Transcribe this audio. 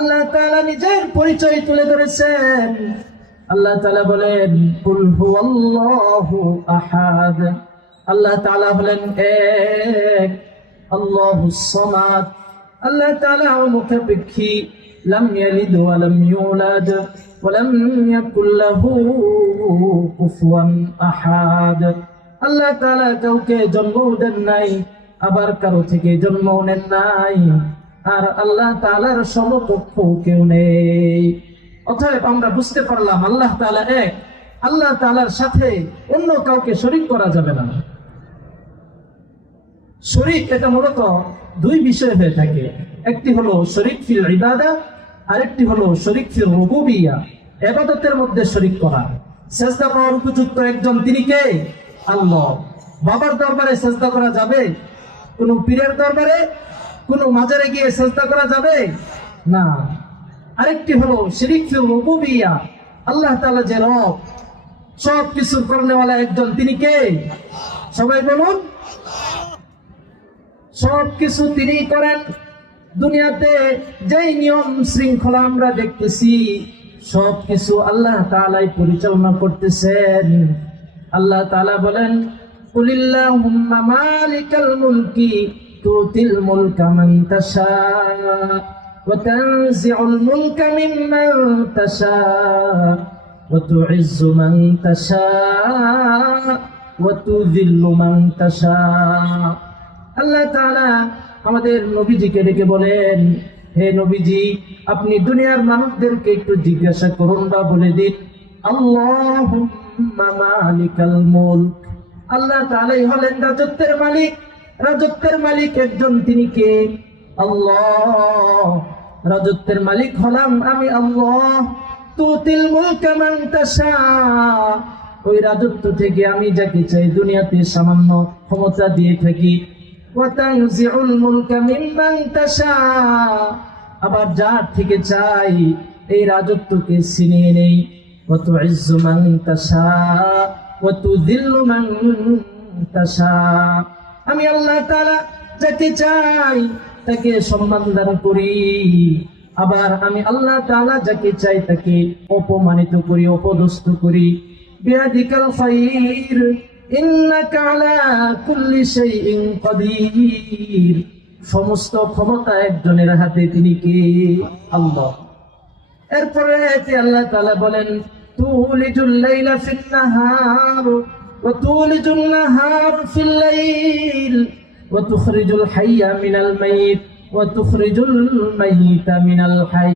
আল্লাহ তাআলা নিজের পরিচয় তুলে ধরেছেন। আল্লাহ তাআলা বলেন কুল হুয়াল্লাহু আহাদ। আল্লাহ তাআলা হলেন এক, আল্লাহুস সামাদ। আল্লাহ তাআলা মুখাপেক্ষী, লাম ইয়ালিদ ওয়া লাম ইউলাদ ওয়া লাম ইয়াকুল লাহু কুফুয়ান আহাদ। আল্লাহ তাআলা কাউকে জন্ম দেন নাই, আবার কারো থেকে জন্ম নেন নাই, আর আল্লাহ তাআলার সমকক্ষ কেউ নেই। অতএব আমরা বুঝতে পারলাম আল্লাহ তাআলা এক। আল্লাহ তাআলার সাথে অন্য কাউকে শরীক করা যাবে না। শরীক এটা মূলত দুই বিষয় হয়ে থাকে, একটি হলো শরীক ফিল ইবাদা, আরেকটি হলো শরীক ফিল রুবুবিয়্যাহ। ইবাদতের মধ্যে শরীক করা। সিজদা পাওয়ার উপযুক্ত একজন তিনি কে? আল্লাহ। বাবার দরবারে সিজদা করা যাবে? কোন পীরের দরবারে, কোন মাজারে গিয়ে সিজদা করা যাবে না। আরেকটি হলো শিরক ফিল রুবুবিয়্যাহ। আল্লাহ তাআলা যে রব, সব কিছু করনেওয়ালা একজন, তিনি কে? সবাই বলুন। সব কিছু তিনি করেন। দুনিয়াতে যেই নিয়ম শৃঙ্খলা আমরা দেখতেছি, সব কিছু আল্লাহ তাআলাই পরিচালনা করতেছেন। আল্লাহ তাআলা বলেন কুলিল্লাহুম্মা মালিকাল মুলকি তুতিল মুলকা মান তাশা ওয়া তানজিউল মুলকা মিম্মান তাশা ওয়া তুইজ্জু মান তাশা ওয়া তুযিল্লু মান তাশা। আল্লাহ তাআলা আমাদের নবীজিকে ডেকে বলেন, হে নবীজি, আপনি দুনিয়ার মানুষদেরকে একটু জিজ্ঞাসা করুন বা বলে দিন, আল্লাহুম্মা মালিকাল মুলক। আল্লাহ তাআলাই হলেন রাজত্বের মালিক। রাজত্বের মালিক একজন, তিনি কে? আল্লাহ। রাজত্বের মালিক হলাম আমি আল্লাহ। তুতিল মুলকা মান তাশা, ওই রাজত্ব থেকে আমি যাকে চাই দুনিয়াতে সামান্য ক্ষমতা দিয়ে থাকি। ওয়া তানজিউল মুলকা মিম্মান তাশা, আবার যার থেকে চাই এই রাজত্বকে ছিনিয়ে নেই। ওয়া তুইজ্জু মান তাশা ওয়া তুযিল্লু মান তাশা, আমি আল্লাহ তাআলা যাকে চাই তাকে সম্মান দান করি, আবার আমি আল্লাহ তাআলা যাকে চাই তাকে অপমানিত করি, অপদস্থ করি। বিয়াদিকাল খায়র ইন্নাকা আলা কুল্লি শাইইন কাদির। সমস্ত ক্ষমতা একজনের হাতে, তিনি কে? আল্লাহ। এরপরে আল্লাহ তাআলা বলেন তুলিজুল লাইলা ফিন নাহার ওয়া তুলিজুন নাহার ফিল লাইল ওয়া তুখরিজুল হাইয়া মিনাল মাইত ওয়া তুখরিজুল মাইতা মিনাল হাই।